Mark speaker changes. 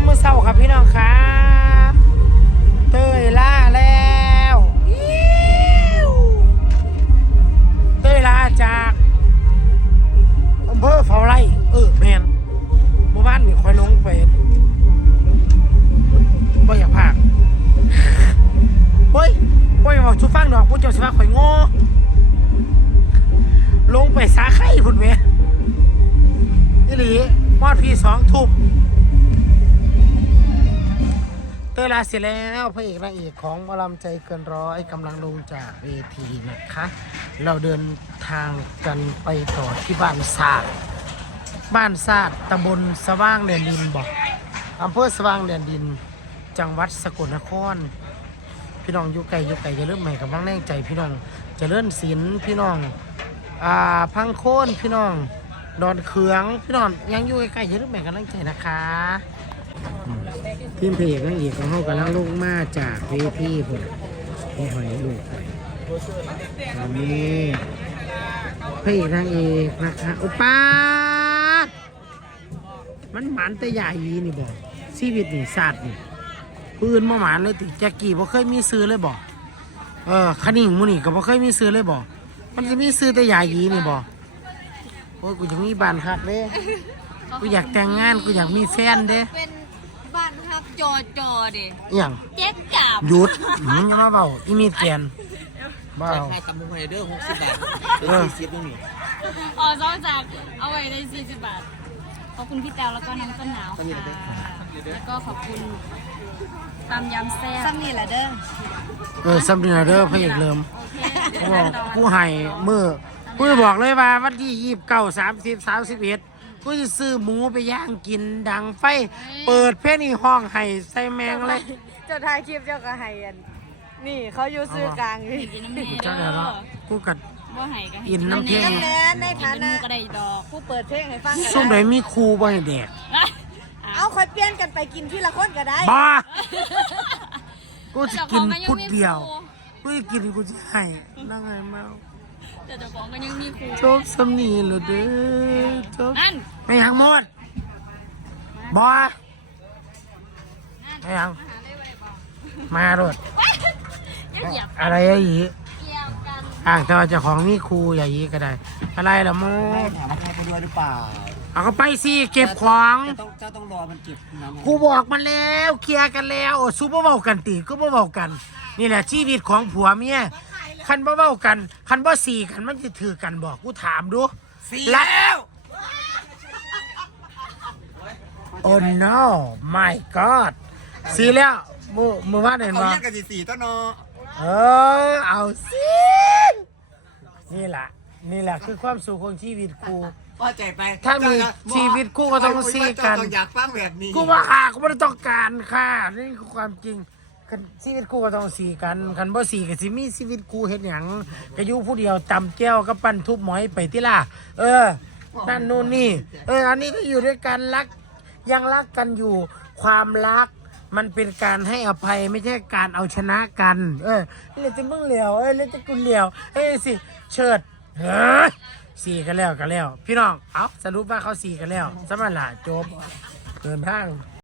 Speaker 1: มือเศร้าครับพี่น้องครับเตยล่าแล้วเตยล่าจากอำเภอเฝ้าไร่แมนหมู่บ้านนี่คอยลงไปบ่อยากพากเฮ้ยบอกชุฟังดอกผู้เจ้าสิว่าข่อยโง่ลงไปสาไข่พุ่นแม่อีหลีมอดพี่2 ทุ่มเตยลาเสร็จแล้วพระเอกนางเอกของหมอลำใจเกินร้อยกำลังลงจากเวทีนะคะเราเดินทางกันไปต่อที่บ้านศาสตร์ตำบลสว่างแดนดินบอกอำเภอสว่างแดนดินจังหวัดสกลนครพี่น้องอยู่ไกลอย่าลืมใหม่กำลังแรงใจพี่น้องเจริญศิลป์พี่น้องพังโค่นพี่น้องดอนเขืองพี่น้องยังอยู่ใกล้อย่าลืมใหม่กำลังใจนะคะทีมเพลงนางเอกของเขากำลังลงมาจากเวทีผมนี่หอยลูกอันนี้เพลงนางเอกนะคะอุปามันหมันแต่ใหญ่นี่บอกชีวิตนี่ศาสตร์นี่ปืนมาหมานเลยติแจ็กกี้บ่เคยมีซื้อเลยบอกคันนี้มูนี่ก็บ่เคยมีซื้อเลยบอกมันจะมีซื้อแต่ใหญ่นี่บอกโอ้ยกูจะมีบ้านฮักเด้กูอยากแต่งงานกูอยากมีแฟนเด้
Speaker 2: เป็นบ้านฮักจอเด้
Speaker 1: อย่าง
Speaker 2: เจ๊จับ
Speaker 1: หยุดมึงอย่ามาเบาอีมีแฟนบ้า
Speaker 3: ค่าตำมุงไฮเดอร์60 บาทเป็น40ตรงนี้
Speaker 2: ซ้อนจากเอาไว้ใน40 บาทขอบคุณพี่แต้วแล้วก็น้องต้นหนาวค่ะแล้วก็ขอบคุณตำยำแซ่บซัมนี่แหละเด้อ
Speaker 1: ซัมนี่แหละเด้อพระเอกเริ่มกูให้มือกูบอกเลยว่าวันที่29 30 31กูจะซื้อหมูไปย่างกินดังไฟเปิดเพลงนี่ห้องให้ใส่แมงเลย
Speaker 4: เจ้าถ่ายคลิปเจ้าก็ให้อันนี่เขาอยู่ซื้อกลางอยู่
Speaker 1: เจ้าเดี๋ยวเรากูกัดอินน้ำเพลง
Speaker 4: ในฐานะผู้เปิดเพลงให้ฟัง
Speaker 1: ซุ่มไหนมีครูบ่ให้แดก
Speaker 4: เอาค่อยเปลี่ยนกันไปกินที่ละคนก็ได้
Speaker 1: บ้ากูจะกินพุดเดียวกูจะกินกูจะให้นั่งไงเมา
Speaker 2: แต่เจ้าของก็ยังมีครู
Speaker 1: จบสำนีเหรอเด้อจบไม่ยังหมดบ้าไม่ยังมาโดดอะไรอีกแต่ว่าเจ้าของมีครูอย่างนี้ก็ได้อะไรล่ะโม
Speaker 3: ถามว่าใครไปด้วยหรือเปล่า
Speaker 1: เอาก็ไปสิเก็บของ
Speaker 3: เจ้าต้องรอมันเก็บ
Speaker 1: ครูบอกมันแล้วเคลียร์กันแล้วซูเปอร์เบากันตีก็บ่เบากันนี่แหละชีวิตของผัวเมียคันบ่เบากันคันบ่สีกันมันจะถือกันบอกกูถามดู
Speaker 3: แล้ว
Speaker 1: โอ้ no my god สีแล้วมือว่าไหนมา
Speaker 3: เขาแยกกัน4ต้นเนาะ
Speaker 1: เอาสินี่แหละคือความสุขของชีวิตกู
Speaker 3: ว่าใจไป
Speaker 1: ถ้ามีชีวิตคู่ก็ต้องซีกัน
Speaker 3: อยากฟังแบบนี้
Speaker 1: กูว่ากูไม่ได้ต้องการค่ะนี่คือความจริงชีวิตคู่ก็ต้องซีกันคันบ่ซีก็สิมีชีวิตคู่เฮ็ดหยังก็อยู่ผู้เดียวตำแก้วก็ปั้นทุบหมอยไปติล่ะนั่นนู่นนี่อันนี้ก็อยู่ด้วยกันยังรักกันอยู่ความรักมันเป็นการให้อภัยไม่ใช่การเอาชนะกันเลยจะมึงเหลียวเลยจะกูเหลียวสิเชิดสีกันแล้วพี่น้องเอาสรุปว่าเขาสีกันแล้วสมัยละจบเดินทาง